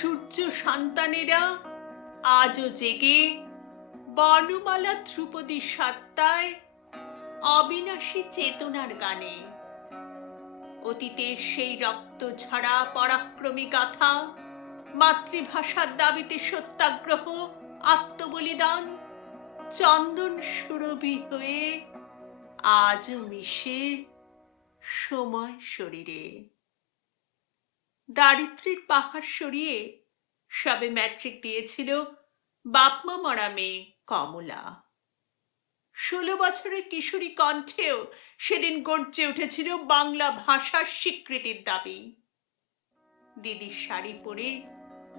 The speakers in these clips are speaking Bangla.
সূর্য সন্তানেরা আজও জেগে বর্ণমালা ধ্রুপদী সত্তায় অবিনাশী চেতনার গানে। অতীতের সেই রক্ত ঝরা পরাক্রমী গাথা, মাতৃভাষার দাবিতে সত্যাগ্রহ, আত্মবলিদান, চন্দন সুরভি হয়ে আজও মিশে সময় শরীরে। দারিদ্র্যের পাহাড় সরিয়ে সবে ম্যাট্রিক দিয়েছিল বাপমা মরা মেয়ে কমলা। ষোলো বছরের কিশোরী কণ্ঠেও সেদিন গর্জে উঠেছিল বাংলা ভাষার স্বীকৃতির দাবি। দিদির শাড়ি পরে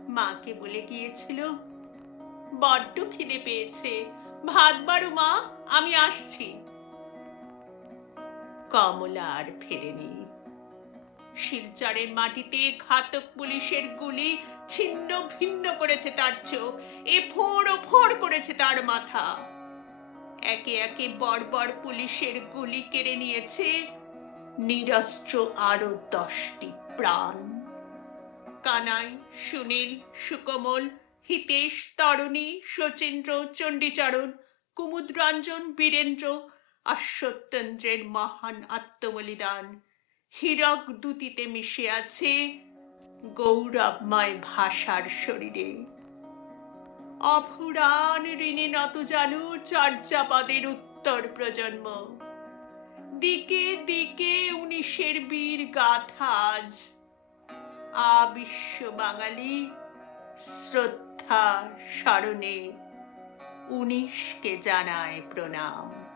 মাকে বলে গিয়েছিল, বড্ড খিদে পেয়েছে, ভাত বাড়ো মা, আমি আসছি। কমলা আর ফেরেনি। শিলচরের মাটিতে ঘাতক পুলিশের গুলি ছিন্ন ভিন্ন করেছে তার চোখ, এ ফোড় ও ফোড় করেছে তার মাথা। একে একে বর্বর পুলিশের গুলি কেড়ে নিয়েছে নিরস্ত্র আরও দশটি প্রাণ। কানাই, সুনীল, সুকমল, হিতেশ, তরণী, শচীন্দ্র, চণ্ডীচরণ, কুমুদরঞ্জন, বীরেন্দ্র আর সত্যেন্দ্রের মহান আত্মবলিদান। হীরক দুতিতে মিশে আছে গৌরবময় ভাষার শরীরে। অফুরান ঋণে নত জানু চর্যাপদের উত্তর প্রজন্ম। দিকে দিকে উনিশের বীর গাথা আজ আবিশ্ব বাঙালি শ্রদ্ধা স্মরণে উনিশকে জানায় প্রণাম।